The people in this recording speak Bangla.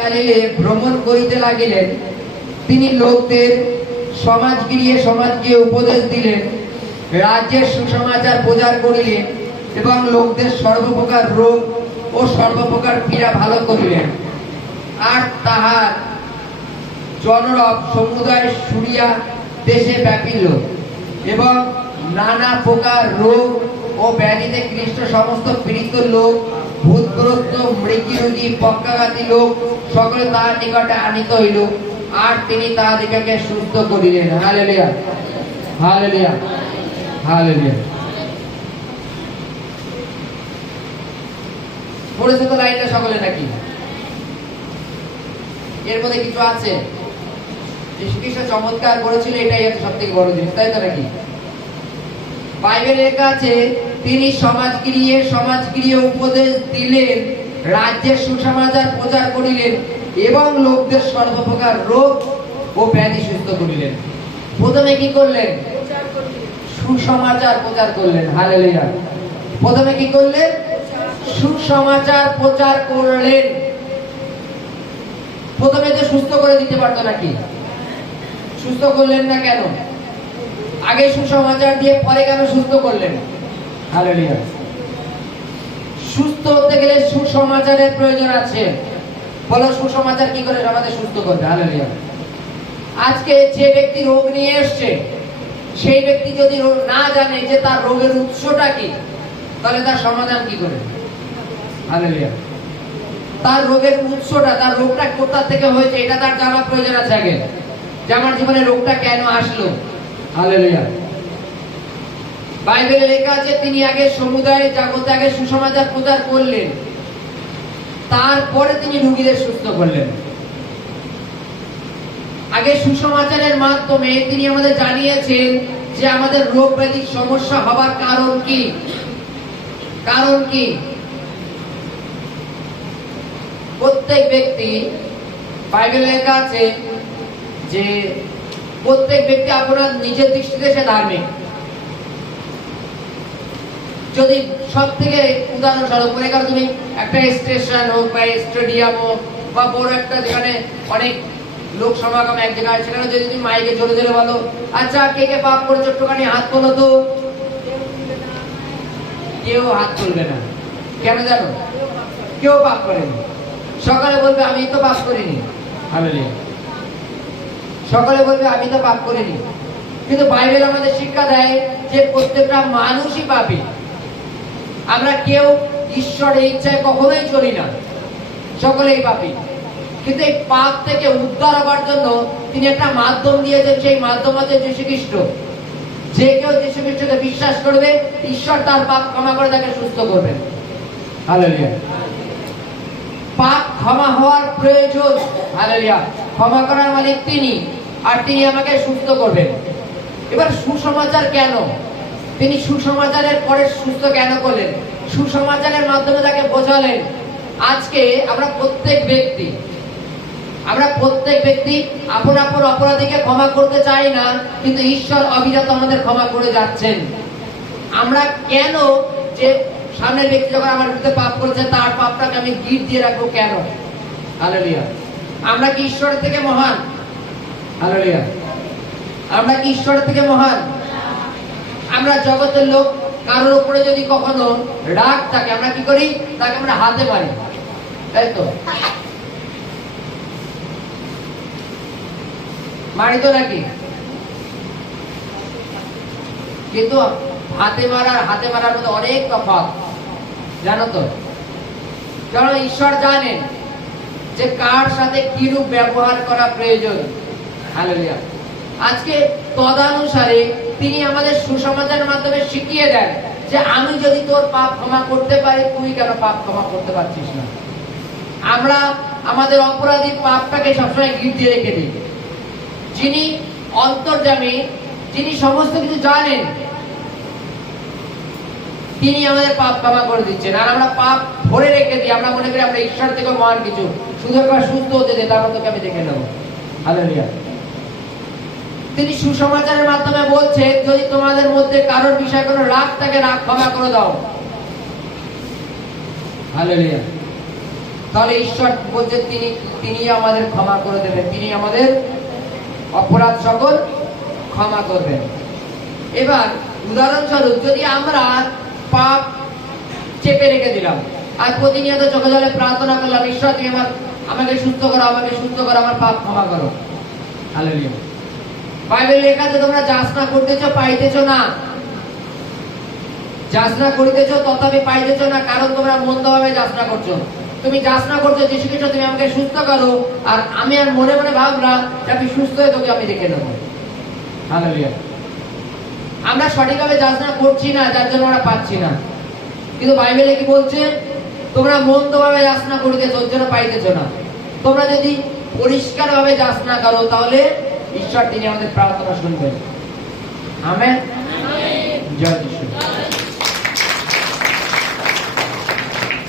গ্যালিলে ভ্রমণ করিতে লাগিলেন। তিনি লোকদের সমাজকে উপদেশ দিলেন, রাজ্যের সুসমাচার প্রচার করিলেন এবং লোকদের সর্বপ্রকার রোগ ও সর্বপ্রকার পীড়া ভালো করিলেন। আর তাহার জনরব সমুদায় সুরিয়া দেশে ব্যাপিল এবং নানা প্রকার রোগ ও ব্যাধিতে ক্লিষ্ট সমস্ত পীড়িত লোক, ভূতগ্রস্ত, মৃত্যুরোগী, পক্ষাঘাতী লোক সকলে তাহার নিকটে আনিত হইল, আর তিনি তাহাদিগকে সুস্থ করিলেন। Hallelujah, hallelujah, hallelujah. পড়েছে তো লাইনটা সকলে নাকি? এর মধ্যে কিছু আছে? যিশু খ্রিস্ট চমৎকার করেছিল, এটাই হচ্ছে সব থেকে বড় জিনিস, তাই তো নাকি? বাইবেলে লেখা আছে, তিনি সমাজগৃহে উপদেশ দিলেন, রাজ্যের সুসমাচার প্রচার করিলেন এবং লোকদের সর্বপ্রকার রোগ ও ব্যাধি সুস্থ করিলেন। প্রথমে কি করলেন? সুসমাচার প্রচার করলেন। হালেলুয়া। প্রথমে কি করলেন? সুসমাচার প্রচার করলেন। প্রথমে তো সুস্থ করে দিতে পারতো নাকি? সুস্থ করলেন না কেন? আগে সুসমাচার দিয়ে পরে কেন সুস্থ করলেন? হালেলুয়া। সুস্থ হতে গেলে সুসমাচারের প্রয়োজন আছে। বলো, সুসমাচার কি করে আমাদের সুস্থ করবে? হালেলুয়া। আজকে যে ব্যক্তি রোগ নিয়ে এসছে, সেই ব্যক্তি যদি না জানে যে তার রোগের উৎসটা কি, তাহলে তার সমাধান কি করে? হালেলুয়া। তার রোগের উৎসটা, তার রোগটা কোথা থেকে হয়েছে, এটা তার জানা প্রয়োজন আছে আগে, যে আমার জীবনে রোগটা কেন আসলো। হালেলুয়া। বাইবেলে লেখা আছে, তিনি আগে সমুদায়ের জগতে আগে সুসমাচার প্রচার করলেন, তারপরে তিনি রোগীদের সুস্থ করলেন। আগে সুসমাচারের মাধ্যমে তিনি আমাদের জানিয়েছেন যে আমাদের রোগ ব্যাধির সমস্যা হবার কারণ কি। কারণ কি? প্রত্যেক ব্যক্তি, বাইবেলে লেখা আছে যে প্রত্যেক ব্যক্তি আপনার নিজের দৃষ্টিতে সে ধার্মিক। যদি সব থেকে উদাহরণস্বরূপ মনে করো, তুমি একটা স্টেশন হোক বা স্টেডিয়াম হোক বা বড় একটা যেখানে অনেক লোক সমাগম এক জায়গায়, সেখানে যদি তুমি মাইকে জোরে জোরে বলো, আচ্ছা কে কে পাপ করেছো একটুখানি হাত তোলো তো, কেউ হাত তুলবে না। কেন জানো? কেউ পাপ করেনি। সকালে বলবে আমি তো পাপ করিনি। হালেলুয়া। সকালে বলবে আমি তো পাপ করিনি। কিন্তু বাইবেল আমাদের শিক্ষা দেয় যে প্রত্যেকটা মানুষই পাপী। আমরা কেউ ঈশ্বরের ইচ্ছায় কখনোই চলি না, সকলেই পাপী। কিন্তু এই পাপ থেকে উদ্ধার হবার জন্য তিনি একটা মাধ্যম দিয়েছেন, সেই মাধ্যম হচ্ছে যীশু খ্রিস্ট। যে কেউ যীশু খ্রিস্টকে বিশ্বাস করবে, ঈশ্বর তার পাপ ক্ষমা করে তাকে সুস্থ করবেন। হালেলুয়া। পাপ ক্ষমা হওয়ার প্রয়োজন। হালেলুয়া। ক্ষমা করার মালিক তিনি, আর তিনি আমাকে সুস্থ করবেন। এবার সুসমাচার কেন? তিনি সুসমাচারের পরে সুস্থ কেন করলেন? সুসমাচারের মাধ্যমে তাকে বোঝালেন, আজকে আমরা প্রত্যেক ব্যক্তি আপন আপন অপরাধীকে ক্ষমা করতে চাই না, কিন্তু ঈশ্বর অবিরত আমাদের ক্ষমা করে যাচ্ছেন। আমরা কেন যে সামনের ব্যক্তি যখন আমার বিরুদ্ধে পাপ করেছে তার পাপটাকে আমি গিট দিয়ে রাখবো কেন? হালেলুয়া। আমরা কি ঈশ্বরের থেকে মহান? হালেলুয়া। আমরা কি ঈশ্বরের থেকে মহান? আমরা জগতের লোক, কারোর উপরে যদি কখনো রাগ থাকে আমরা কি করি? তাকে আমরা হাতে মারি, তাই তো? মারি তো নাকি? কিন্তু হাতে মারার মধ্যে অনেক তফাৎ, জানো তো? কারণ ঈশ্বর জানেন যে কার সাথে কিরূপ ব্যবহার করা প্রয়োজন। হালেলুয়া। আজকে তদানুসারে তিনি আমাদের সুসমাচারের মাধ্যমে শিখিয়ে দেন যে আমি যদি তোর পাপ ক্ষমা করতে পারি, তুই কেন পাপ ক্ষমা করতে পারছিস না? আমরা আমাদের অপরাধী পাপটাকে সবসময় গিট দিয়ে রেখে দিই। যিনি অন্তর্যামী, যিনি সমস্ত কিছু জানেন, তিনি আমাদের পাপ ক্ষমা করে দিচ্ছেন। আর আমরা পাপ ভরে রেখে দিই, আমরা মনে করি আমরা ঈশ্বর থেকে মহান কিছু, শুধু একবার সুস্থ হতে দে, তারপর তোকে আমি দেখে নেবো। হালেলুয়া। তিনি সুসমাচারের মাধ্যমে বলছেন, যদি তোমাদের মধ্যে কারোর বিষয়ে কোনো রাগ থাকে, রাগ ক্ষমা করে দাও। হালেলুয়া। তাহলে ঈশ্বর বলছেন তিনি আমাদের ক্ষমা করে দেবেন, তিনি আমাদের অপরাধ সকল ক্ষমা করবেন। এবার উদাহরণস্বরূপ যদি আমরা পাপ চেপে রেখে দিলাম আর প্রতিনিয়ত চোখে জলে প্রার্থনা করলাম, ঈশ্বর তুমি আমাকে সুস্থ করো, আমাকে সুস্থ করো, আমার পাপ ক্ষমা করো, হালেলুয়া। বাইবেলে লেখা আছে তোমরা যাচনা করতেছ পাইতেছ না, যাচনা করিতেছ তথাপি পাইতেছ না, কারণ তোমরা মন্দভাবে যাচনা করছো। তুমি যাচনা করছো যিশু খ্রিস্ট তুমি আমাকে সুস্থ করো, আর আমি আর মনে মনে ভাবলাম যে আমি সুস্থ হয়ে তোকে আমি রেখে দেবো, হালেলুয়া। আমরা সঠিকভাবে যাচনা করছি না, যার জন্য আমরা পাচ্ছি না। কিন্তু বাইবেলে কি বলছে? তোমরা মন্দভাবে যাচনা করিতেছ, ওর জন্য পাইতেছ না। তোমরা যদি পরিষ্কার ভাবে যাচনা করো তাহলে ঈশ্বর তিনি আমাদের প্রার্থনা শুনবেন। আমেন। জয় যিশু।